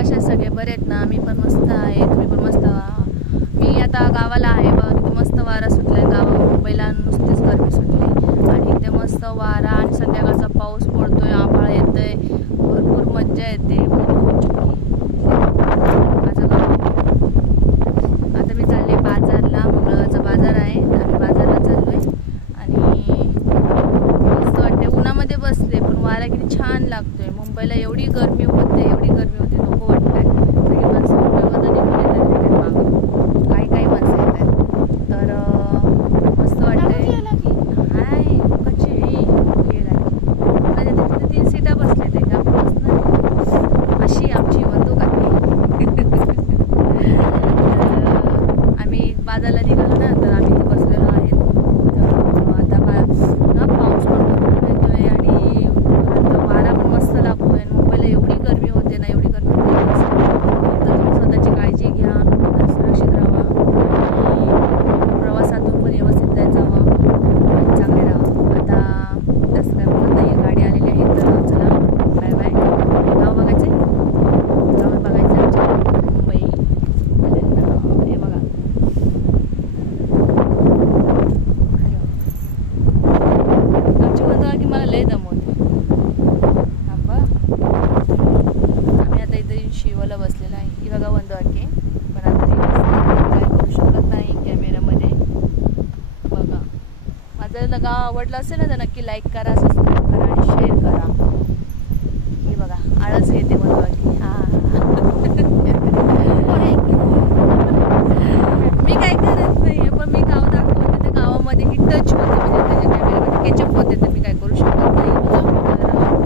कशा सगळे? बरे आहेत ना? आम्ही पण मस्त आहे. तुम्ही पण मस्त मी आता गावाला आहे बघ तिथे मस्त वारा सुटलाय. गावा मुंबईला नुसतीच गरमी सुटली. आणि इथे मस्त वारा आणि संध्याकाळचा पाऊस पडतोय आभाळ येतंय. भरपूर मज्जा येते. आता मी चालले बाजारला. मंगळवारचा बाजार आहे आम्ही बाजारला आहे आणि मस्त वाटते उन्हामध्ये बसले पण वारा किती छान लागतोय. मुंबईला एवढी गरमी होते एवढी गरमी होते. नको वाटतंय सगळी माणसं मुंबईमधून निघून येतात तिकडे मागं काही काही माणसं येतात तर अं, मस्त वाटतंय हाय कच्ची तिथे तीन सीटा बसल्या ते का आपण बसणार अशी आमची बंदूक आहे तर आम्ही बाजारला निघालो ना तर आम्ही इथे बसलेलो आहे तर आता बा ना पाऊस पण भरपूर येतोय आणि परत वारा पण मस्त लागतोय आणि मुंबईला एवढी गरमी होते ना एवढी गरमी होते फक्त तुम्ही स्वतःची काळजी घ्या सुरक्षित राहा आणि प्रवासातून पण व्यवस्थित जात जावं आणि चांगले राहा आता जास्त काय बोलत नाही गाडी आलेली आहे तर चला बाय बाय गाव बघायचं गाव बघायचं आमच्या मुंबई हे बघा आमची बंधू की मला लय दमवते थांबा आम्ही आता इथे शिवाला बसलेला आहे ही बघा बंधू आकी पण आता ही बसली. काय करू शकत नाही कॅमेऱ्यामध्ये बघा जर लगा आवडलं असेल ना तर नक्की लाईक करा सबस्क्राईब करा आणि शेअर करा. हे बघा आळस येते मला आकी मी काय करत नाही पण मी गाव दाखवते त्या गावामध्ये ही टच होते म्हणजे त्याच्या कॅमेऱ्यामध्ये केचप होते तर मी काय करू शकत नाही.